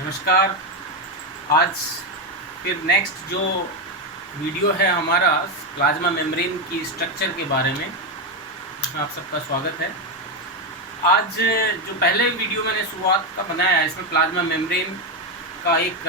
नमस्कार। आज फिर नेक्स्ट जो वीडियो है हमारा प्लाज्मा मेम्ब्रेन की स्ट्रक्चर के बारे में, इसमें आप सबका स्वागत है। आज जो पहले वीडियो मैंने शुरुआत का बनाया है, इसमें प्लाज्मा मेम्ब्रेन का एक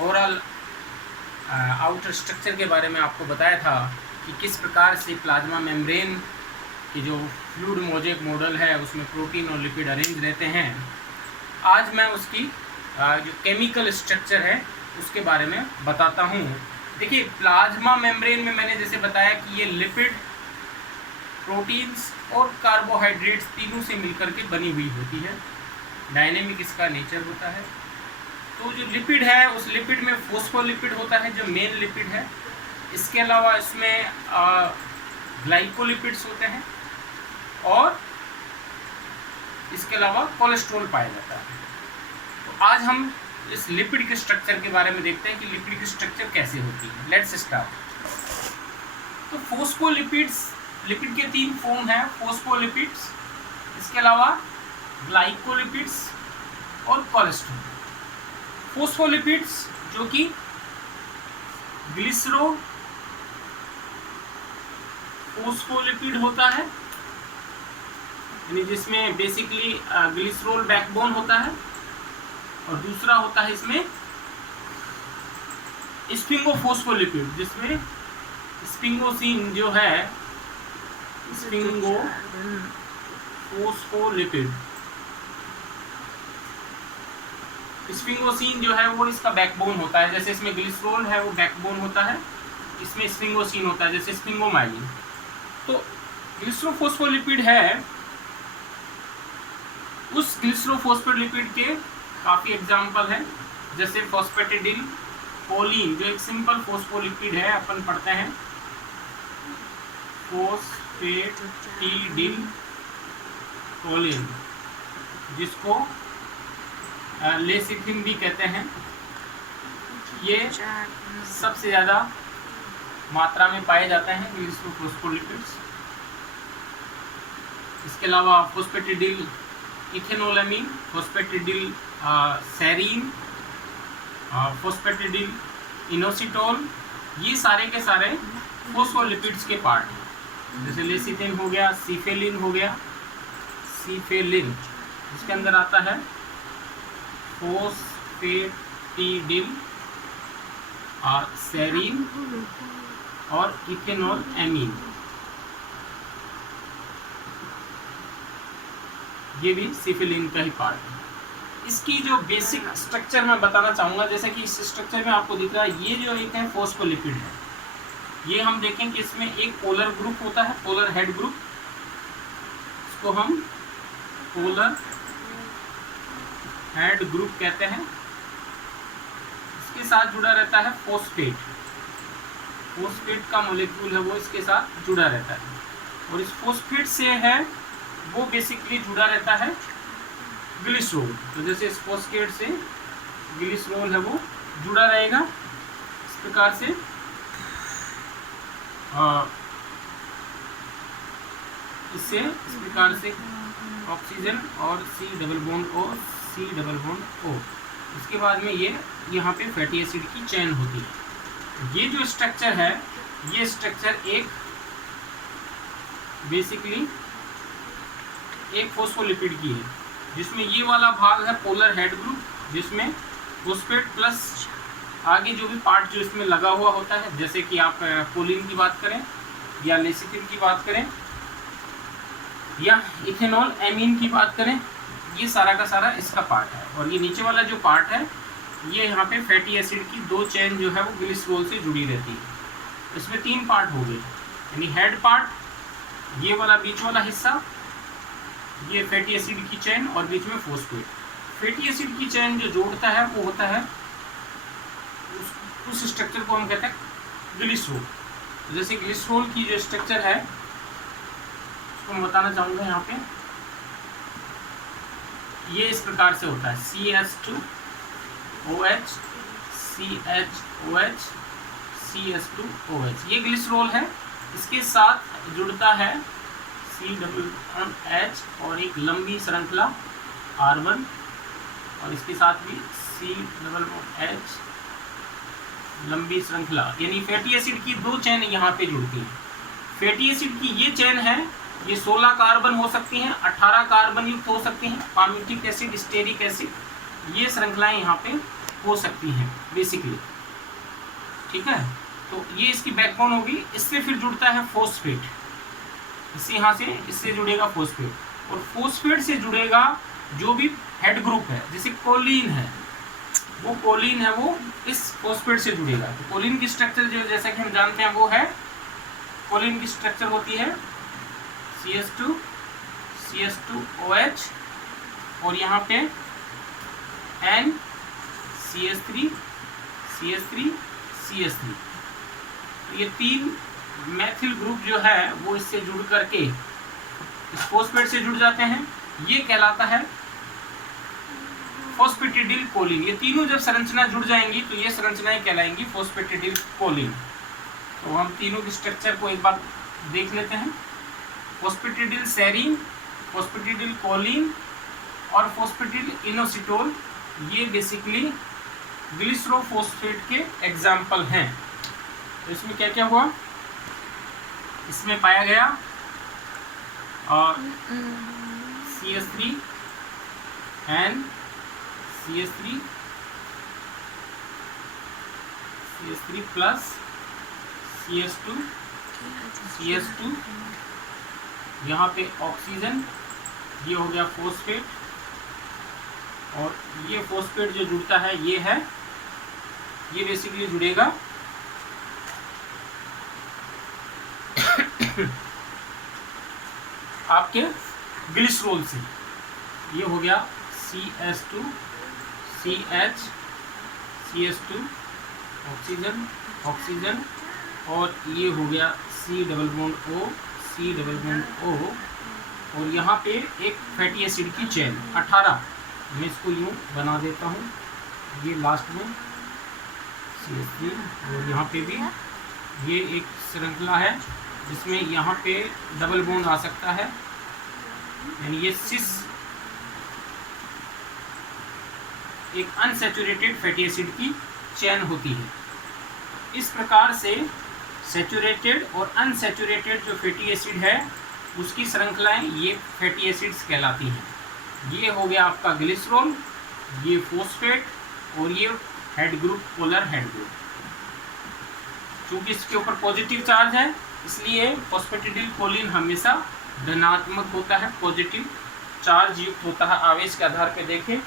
ओवरऑल आउटर स्ट्रक्चर के बारे में आपको बताया था कि किस प्रकार से प्लाज्मा मेम्ब्रेन की जो फ्लूइड मोज़ेक मॉडल है उसमें प्रोटीन और लिपिड अरेंज रहते हैं। आज मैं उसकी जो केमिकल स्ट्रक्चर है उसके बारे में बताता हूँ। देखिए, प्लाज्मा मेम्ब्रेन में मैंने जैसे बताया कि ये लिपिड, प्रोटीन्स और कार्बोहाइड्रेट्स तीनों से मिलकर के बनी हुई होती है। डायनेमिक इसका नेचर होता है। तो जो लिपिड है उस लिपिड में फॉस्फोलिपिड होता है जो मेन लिपिड है। इसके अलावा इसमें ग्लाइकोलिपिड्स होते हैं और इसके अलावा कोलेस्ट्रॉल पाया जाता है। तो आज हम इस लिपिड के स्ट्रक्चर के बारे में देखते हैं कि लिपिड की स्ट्रक्चर कैसे होती है। Let's start. तो फॉस्फोलिपिड्स, लिपिड के तीन फॉर्म हैं, फॉस्फोलिपिड्स, इसके अलावा ग्लाइकोलिपिड्स और कोलेस्ट्रॉल। फॉस्फोलिपिड्स जो कि ग्लिसरो फॉस्फोलिपिड होता है, यानी जिसमें बेसिकली ग्लिसरॉल बैकबोन होता है, और दूसरा होता है इसमें स्फिंगोफॉस्फोलिपिड जिसमें स्फिंगोसिन जो है, स्फिंगोफॉस्फोलिपिड, स्फिंगोसिन जो है वो इसका बैकबोन होता है। जैसे इसमें ग्लिसरॉल है वो बैकबोन होता है, इसमें स्फिंगोसिन होता है जैसे स्फिंगोमाइलिन। तो ग्लिसरोफॉस्फोलिपिड है, उस ग्लिसरोफॉस्फोलिपिड के काफ़ी एग्जाम्पल है, जैसे फॉस्फेटिडिल कोलिन जो एक सिंपल फॉस्फोलिपिड है, अपन पढ़ते हैं फॉस्फेटिडिल कोलिन, जिसको लेसिथिन भी कहते हैं। ये सबसे ज़्यादा मात्रा में पाए जाते हैं ग्लिसरोफॉस्फोलिपिड्स। इसके अलावा phosphatidyl ethanolamine, phosphatidyl serine, phosphatidyl inositol, ये सारे के सारे फॉस्फोलिपिड्स के पार्ट हैं। जैसे लेसिथिन हो गया, सीफेलिन हो गया, सीफेलिन इसके अंदर आता है फॉस्फेटिडिल सेरीन और इथेनॉल एमीन, ये भी सिफिलिन का ही पार्ट है। इसकी जो बेसिक स्ट्रक्चर मैं बताना चाहूँगा, जैसे कि इस स्ट्रक्चर में आपको दिख रहा है, ये जो एक है फॉस्फोलिपिड है, ये हम देखें कि इसमें एक पोलर ग्रुप होता है, पोलर हेड ग्रुप, इसको हम पोलर हेड ग्रुप कहते हैं। इसके साथ जुड़ा रहता है फॉस्फेट, फॉस्फेट का मॉलिक्यूल है वो इसके साथ जुड़ा रहता है, और इस फॉस्फेट से है वो बेसिकली जुड़ा रहता है ग्लिसरॉल। तो जैसे इस फॉस्फेट से ग्लिसरॉल है वो जुड़ा रहेगा, इस प्रकार से इससे इस प्रकार से ऑक्सीजन और C double bond O, C double bond O। इसके बाद में ये यहाँ पे फैटी एसिड की चेन होती है। ये जो स्ट्रक्चर है, ये स्ट्रक्चर एक बेसिकली एक फॉस्फोलिपिड की है, जिसमें ये वाला भाग है पोलर हेड ग्रुप, जिसमें फॉस्फेट प्लस आगे जो भी पार्ट जो इसमें लगा हुआ होता है, जैसे कि आप कोलिन की बात करें या लेसिथिन की बात करें या इथेनॉल एमीन की बात करें, ये सारा का सारा इसका पार्ट है। और ये नीचे वाला जो पार्ट है, ये यहाँ पे फैटी एसिड की दो चेन जो है वो ग्लिसरॉल से जुड़ी रहती है। इसमें तीन पार्ट हो गए, यानी हेड पार्ट, ये वाला बीच वाला हिस्सा, ये फैटी एसिड की चेन, और बीच में फॉस्फेट। फैटी एसिड की चेन जो जोड़ता है वो होता है उस स्ट्रक्चर को हम कहते हैं ग्लिसरॉल। जैसे ग्लिसरॉल की जो स्ट्रक्चर है उसको मैं बताना चाहूँगा यहाँ पे, ये इस प्रकार से होता है CH2OH CHOH CH2OH, ये ग्लिसरॉल है। इसके साथ जुड़ता है C डबल H और एक लंबी श्रृंखला R1 और इसके साथ भी COOH लंबी श्रृंखला, यानी फैटी एसिड की 2 चेन यहाँ पे जुड़ती हैं। फैटी एसिड की ये चेन है, ये 16 कार्बन हो सकती हैं, 18 कार्बन युक्त हो सकती हैं। पामिटिक एसिड, स्टेरिक एसिड, ये श्रृंखलाएं यहाँ पे हो सकती हैं बेसिकली, ठीक है। तो ये इसकी बैकबोन होगी। इससे फिर जुड़ता है फॉस्फेट, इससे यहाँ से इससे जुड़ेगा फॉस्फेट, और फॉस्फेट से जुड़ेगा जो भी हेड ग्रुप है, जैसे कोलिन है, वो कोलिन है वो इस फॉस्फेट से जुड़ेगा। तो कोलिन की स्ट्रक्चर जो जैसा कि हम जानते हैं वो है, कोलिन की स्ट्रक्चर होती है CH2OH और यहाँ पे NCH3 तो ये 3 मैथिल ग्रुप जो है वो इससे जुड़ करके इस फॉस्फेट से जुड़ जाते हैं। ये कहलाता है फॉस्फेटिडिल कोलिन। ये तीनों जब संरचना जुड़ जाएंगी तो ये संरचनाएं कहलाएंगी फॉस्फेटिडिल कोलिन। तो हम तीनों की स्ट्रक्चर को एक बार देख लेते हैं। फॉस्फेटिडिल सेरीन, फॉस्फेटिडिल कोलिन और फॉस्फेटिडिल इनोसिटोल, ये बेसिकली ग्लिसरोफॉस्फेट के एग्जाम्पल हैं। तो इसमें क्या क्या हुआ, इसमें पाया गया और CH3 प्लस CH2 यहाँ पे ऑक्सीजन, ये हो गया फॉस्फेट, और ये फॉस्फेट जो जुड़ता है ये है, ये बेसिकली जुड़ेगा आपके ग्लिसरॉल से। ये हो गया CH2 CH2 ऑक्सीजन, और ये हो गया C डबल बॉन्ड O, और यहाँ पे एक फैटी एसिड की चेन 18, मैं इसको यूँ बना देता हूँ, ये लास्ट में CH3, और यहाँ पे भी ये एक श्रृंखला है जिसमें यहाँ पे डबल बॉन्ड आ सकता है, यानी ये सिस एक अनसैचुरेटेड फैटी एसिड की चेन होती है। इस प्रकार से सैचुरेटेड और अनसैचुरेटेड जो फैटी एसिड है उसकी श्रृंखलाएं ये फैटी एसिड्स कहलाती हैं। ये हो गया आपका ग्लिसरॉल, ये फॉस्फेट, और ये head group, polar head group. चूंकि इसके ऊपर पॉजिटिव चार्ज है इसलिए फॉस्फेटिडिल कोलिन हमेशा धनात्मक होता है, पॉजिटिव चार्ज युक्त होता है। आवेश के आधार पर देखें,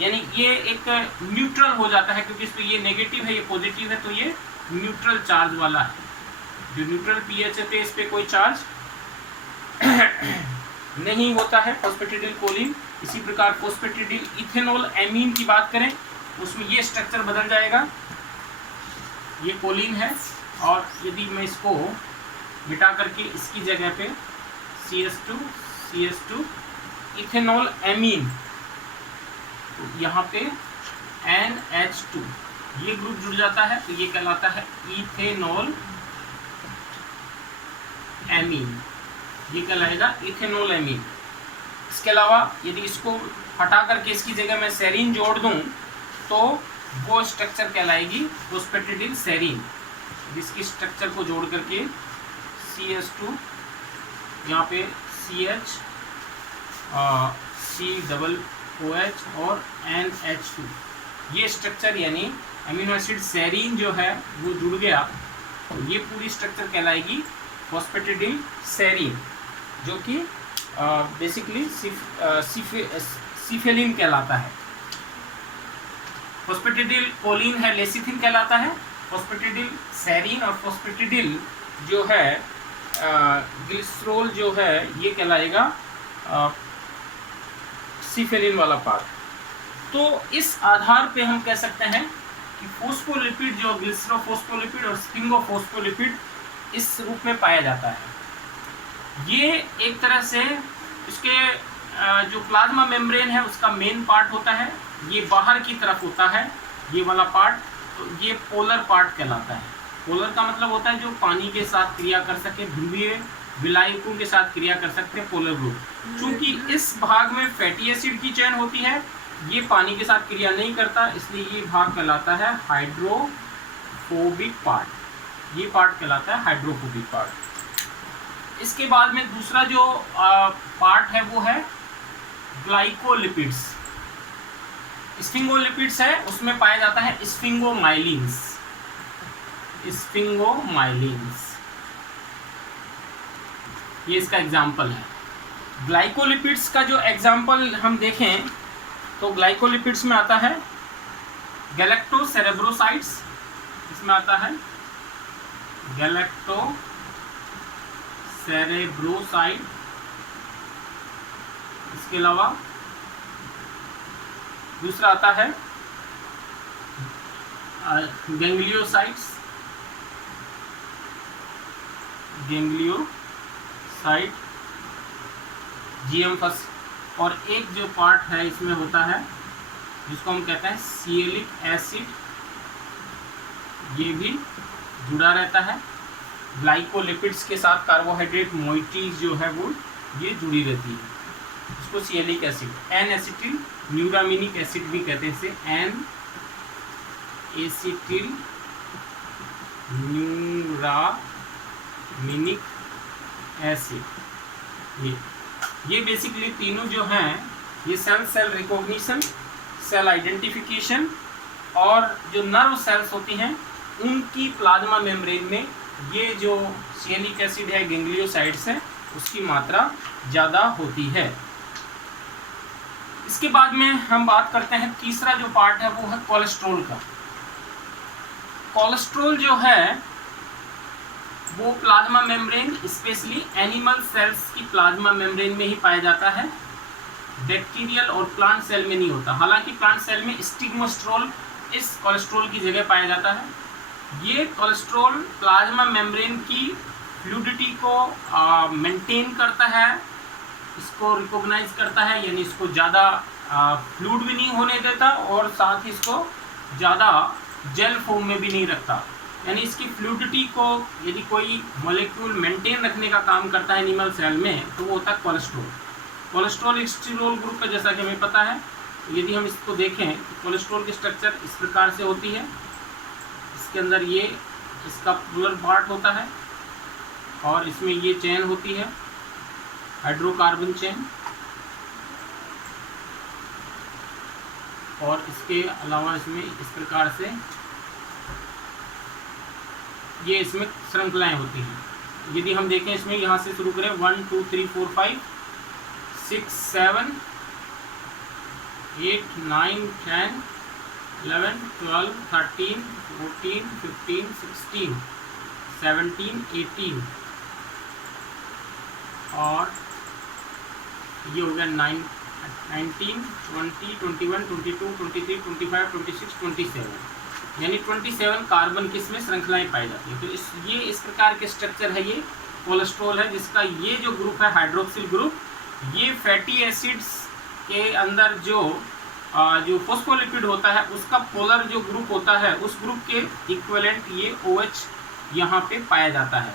यानी ये एक न्यूट्रल हो जाता है, क्योंकि इसमें ये नेगेटिव है ये पॉजिटिव है, तो ये न्यूट्रल चार्ज वाला है। जो न्यूट्रल पीएच है इस पर कोई चार्ज नहीं होता है फॉस्फेटिडिल कोलिन। इसी प्रकार फॉस्फेटिडिल इथेनॉल एमीन की बात करें, उसमें ये स्ट्रक्चर बदल जाएगा, ये कोलिन है, और यदि मैं इसको मिटा करके इसकी जगह पे CH2 इथेनॉल एमीन, तो यहाँ पे NH2 ये ग्रुप जुड़ जाता है, तो ये कहलाता है इथेनॉल एमीन, ये कहलाएगा इथेनॉल एमीन। इसके अलावा यदि इसको हटा करके इसकी जगह मैं सेरीन जोड़ दूं तो वो स्ट्रक्चर कहलाएगी फॉस्फेटिडिल सेरीन, जिसकी स्ट्रक्चर को जोड़ करके CH2 यहाँ पे COOH और NH2 ये स्ट्रक्चर, यानी अमीनो एसिड सेरीन जो है वो जुड़ गया, तो ये पूरी स्ट्रक्चर कहलाएगी फॉस्फेटिडिल सेरीन, जो कि बेसिकली सिफेलिन कहलाता है। फॉस्फेटिडिल कोलिन है लेसिथिन कहलाता है, फॉस्फेटिडिल सेरीन और फॉस्फेटिडिल जो है ग्लिसरॉल जो है ये कहलाएगा सिफेलिन वाला पार्ट। तो इस आधार पे हम कह सकते हैं कि फोस्फोलिपिड जो ग्लिसरोफोस्फोलिपिड और स्फिंगोफोस्फोलिपिड इस रूप में पाया जाता है। ये एक तरह से इसके जो प्लाज्मा मेम्ब्रेन है उसका मेन पार्ट होता है, ये बाहर की तरफ होता है ये वाला पार्ट, तो ये पोलर पार्ट कहलाता है। पोलर का मतलब होता है जो पानी के साथ क्रिया कर सके, ध्रुवीय विलायकों के साथ क्रिया कर सकते हैं, पोलर ग्रुप। चूंकि इस भाग में फैटी एसिड की चेन होती है ये पानी के साथ क्रिया नहीं करता, इसलिए ये भाग कहलाता है हाइड्रोफोबिक पार्ट। ये पार्ट कहलाता है हाइड्रोफोबिक पार्ट। इसके बाद में दूसरा जो पार्ट है वो है ग्लाइकोलिपिड्स। स्फिंगोलिपिड्स है, उसमें पाया जाता है स्फिंगोमाइलिन्स। स्फिंगोमाइलिन्स ये इसका एग्जाम्पल है। ग्लाइकोलिपिड्स का जो एग्जाम्पल हम देखें तो ग्लाइकोलिपिड्स में आता है गैलेक्टोसेरेब्रोसाइट्स, इसमें आता है गैलेक्टोसेरेब्रोसाइट। इसके अलावा दूसरा आता है गैंग्लियोसाइट्स, गैंग्लियोसाइट जीएम फर्स्ट। और एक जो पार्ट है इसमें होता है जिसको हम कहते हैं सिएलिक एसिड, ये भी जुड़ा रहता है ग्लाइकोलिपिड्स के साथ। कार्बोहाइड्रेट मोइटीज जो है वो ये जुड़ी रहती है, इसको सिएलिक एसिड, एन एसिटिल न्यूरामिनिक एसिड भी कहते हैं इसे, एन एसिटिल न्यूरामिनिक एसिड। ये बेसिकली तीनों जो हैं ये सेल रिकॉग्निशन, सेल आइडेंटिफिकेशन और जो नर्व सेल्स होती हैं उनकी प्लाज्मा मेम्ब्रेन में ये जो सिएलिक एसिड है, गैंग्लियोसाइड्स है, उसकी मात्रा ज़्यादा होती है। इसके बाद में हम बात करते हैं तीसरा जो पार्ट है वो है कोलेस्ट्रॉल का। कोलेस्ट्रॉल जो है वो plasma membrane, specially animal cells की प्लाज्मा मेम्ब्रेन में ही पाया जाता है, बैक्टीरियल और प्लांट सेल में नहीं होता। हालांकि प्लांट सेल में स्टिग्मोस्ट्रोल इस कोलेस्ट्रॉल की जगह पाया जाता है। ये कोलेस्ट्रॉल प्लाज्मा मेम्ब्रेन की फ्लूइडिटी को मेंटेन करता है, इसको रिकॉग्नाइज करता है, यानी इसको ज़्यादा फ्लूइड भी नहीं होने देता और साथ ही इसको ज़्यादा जेल फॉर्म में भी नहीं रखता। यानी इसकी फ्लूइडिटी को यदि कोई मॉलिक्यूल मेंटेन रखने का काम करता है एनिमल सेल में तो वो होता है कोलेस्ट्रॉल। कोलेस्ट्रॉल एक स्टीरोल ग्रुप है, जैसा कि हमें पता है। यदि हम इसको देखें तो कोलेस्ट्रॉल की स्ट्रक्चर इस प्रकार से होती है। इसके अंदर ये इसका पोलर पार्ट होता है और इसमें ये चेन होती है, हाइड्रोकार्बन चेन। और इसके अलावा इसमें इस प्रकार से ये इसमें श्रृंखलाएं होती हैं। यदि हम देखें इसमें यहाँ से शुरू करें 1 2 3 4 5 6 7 8 9 10 11 12 13 14 15 16 17 18 और ये हो गया 19 20 21 22 23 25 26 27, यानी 27 कार्बन की इसमें श्रृंखलाएं पाई जाती हैं। तो ये इस प्रकार के स्ट्रक्चर है, ये कोलेस्ट्रॉल है, जिसका ये जो ग्रुप है हाइड्रोक्सिल ग्रुप, ये फैटी एसिड्स के अंदर जो फॉस्फोलिपिड होता है उसका पोलर जो ग्रुप होता है उस ग्रुप के इक्विवेलेंट ये OH यहाँ पे पाया जाता है।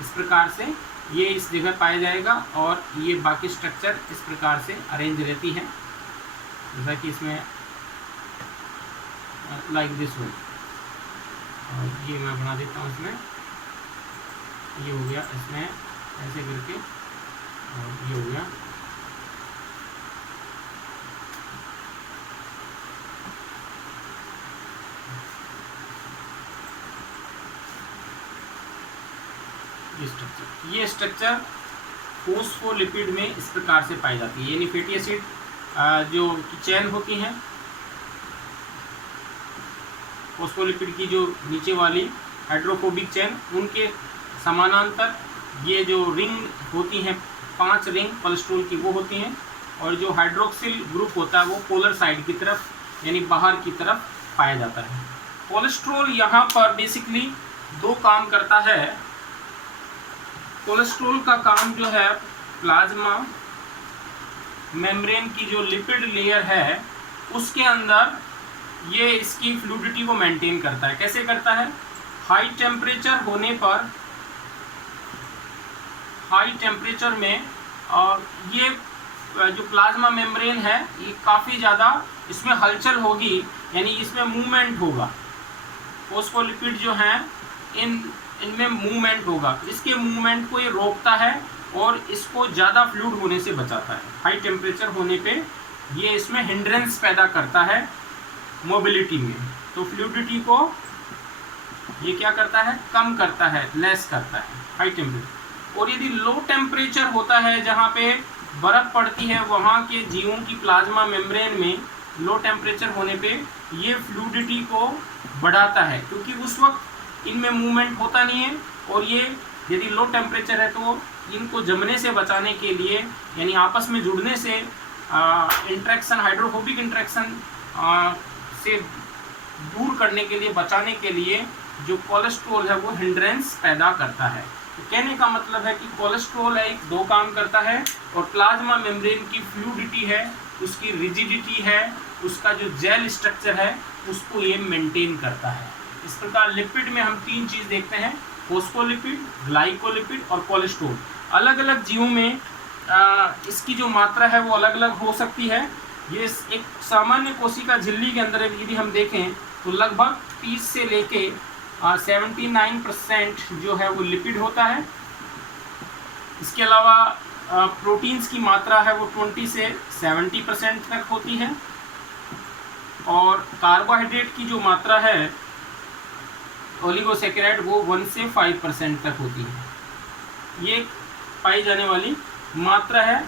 इस प्रकार से ये इस जगह पाया जाएगा और ये बाकी स्ट्रक्चर इस प्रकार से अरेंज रहती है, जैसा कि इसमें लाइक दिस वन। और ये मैं बना देता हूँ, इसमें ये हो गया, इसमें ऐसे करके, और ये हो गया। ये स्ट्रक्चर फोस्फोलिपिड में इस प्रकार से पाई जाती है, यानी फैटी एसिड जो चेन होती हैं, फोस्फोलिपिड की जो नीचे वाली हाइड्रोफोबिक चेन, उनके समानांतर ये जो रिंग होती हैं, 5 रिंग कोलेस्ट्रॉल की वो होती हैं, और जो हाइड्रोक्सिल ग्रुप होता है वो पोलर साइड की तरफ यानी बाहर की तरफ पाया जाता है। कोलेस्ट्रॉल यहाँ पर बेसिकली 2 काम करता है। कोलेस्ट्रॉल का काम जो है प्लाज्मा मेम्ब्रेन की जो लिपिड लेयर है उसके अंदर ये इसकी फ्लूइडिटी को मेंटेन करता है। कैसे करता है? हाई टेम्परेचर होने पर, हाई टेम्परेचर में, और ये जो प्लाज्मा मेम्ब्रेन है ये काफ़ी ज़्यादा इसमें हलचल होगी, यानी इसमें मूवमेंट होगा। फॉस्फोलिपिड जो हैं इनमें मूवमेंट होगा, इसके मूवमेंट को ये रोकता है और इसको ज़्यादा फ्लूइड होने से बचाता है। हाई टेम्परेचर होने पे ये इसमें हिंड्रेंस पैदा करता है मोबिलिटी में, तो फ्लूइडिटी को ये क्या करता है, कम करता है, लेस करता है हाई टेम्परेचर। और यदि लो टेम्परेचर होता है जहाँ पे बर्फ़ पड़ती है, वहाँ के जीवों की प्लाज्मा मेम्ब्रेन में लो टेम्परेचर होने पे ये फ्लूइडिटी को बढ़ाता है, क्योंकि उस वक्त इनमें मूवमेंट होता नहीं है। और ये यदि लो टेम्परेचर है तो इनको जमने से बचाने के लिए, यानी आपस में जुड़ने से, इंट्रैक्शन, हाइड्रोफोबिक इंट्रैक्शन से दूर करने के लिए, बचाने के लिए जो कोलेस्ट्रॉल है वो हिंड्रेंस पैदा करता है। तो कहने का मतलब है कि कोलेस्ट्रॉल एक दो काम करता है, और प्लाज्मा मेम्ब्रेन की फ्लूइडिटी है, उसकी रिजिडिटी है, उसका जो जेल स्ट्रक्चर है, उसको ये मेंटेन करता है। इस प्रकार लिपिड में हम तीन चीज़ देखते हैं, फॉस्फोलिपिड, ग्लाइकोलिपिड और कोलेस्ट्रॉल। अलग अलग जीवों में इसकी जो मात्रा है वो अलग अलग हो सकती है। ये एक सामान्य कोशिका झिल्ली के अंदर यदि हम देखें तो लगभग 30 से लेके 79% जो है वो लिपिड होता है। इसके अलावा प्रोटीन्स की मात्रा है वो 20 से 70% तक होती है, और कार्बोहाइड्रेट की जो मात्रा है ओलिगोसैकेराइड वो 1 से 5% तक होती है। ये पाई जाने वाली मात्रा है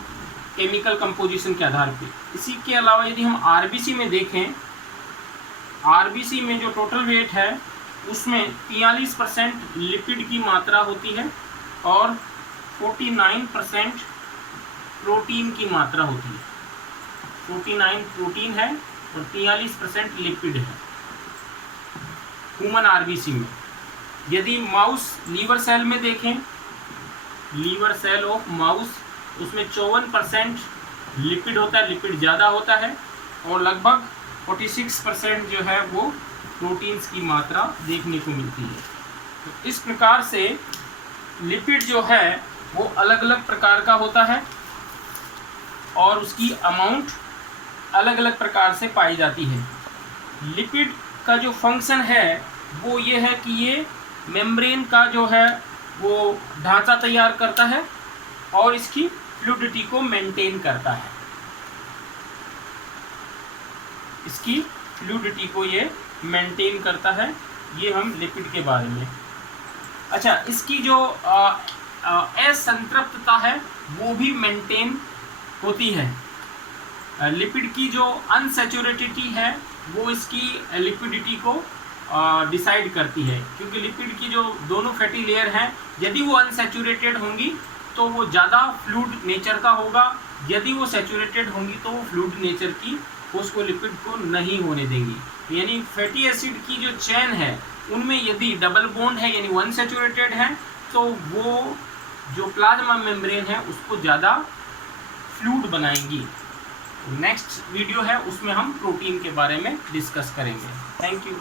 केमिकल कंपोजिशन के आधार पे। इसी के अलावा यदि हम आरबीसी में देखें, आरबीसी में जो टोटल वेट है उसमें 43% लिपिड की मात्रा होती है और 49% प्रोटीन की मात्रा होती है। 49 प्रोटीन है और 43% लिपिड है ह्यूमन आरबीसी में। यदि माउस लीवर सेल में देखें, लीवर सेल ऑफ माउस, उसमें 54% लिपिड होता है, लिपिड ज़्यादा होता है, और लगभग 46% जो है वो प्रोटीन्स की मात्रा देखने को मिलती है। तो इस प्रकार से लिपिड जो है वो अलग अलग प्रकार का होता है और उसकी अमाउंट अलग अलग प्रकार से पाई जाती है। लिपिड का जो फंक्शन है वो ये है कि ये मेम्ब्रेन का जो है वो ढांचा तैयार करता है और इसकी फ्लूइडिटी को मेंटेन करता है। इसकी फ्लूइडिटी को ये मेंटेन करता है। ये हम लिपिड के बारे में। अच्छा, इसकी जो असंतृप्तता है वो भी मेंटेन होती है। लिपिड की जो अनसैचुरेटिविटी है वो इसकी लिपिडिटी को डिसाइड करती है, क्योंकि लिपिड की जो दोनों फैटी लेयर हैं यदि वो अनसैचुरेटेड होंगी तो वो ज़्यादा फ्लूइड नेचर का होगा, यदि वो सैचुरेटेड होंगी तो वो फ्लूइड नेचर की फॉस्फोलिपिड को नहीं होने देंगी। यानी फैटी एसिड की जो चेन है उनमें यदि डबल बॉन्ड है यानी वन सैचुरेटेड है तो वो जो प्लाज्मा मेम्ब्रेन है उसको ज़्यादा फ्लूइड बनाएंगी। नेक्स्ट वीडियो है उसमें हम प्रोटीन के बारे में डिस्कस करेंगे। Thank you.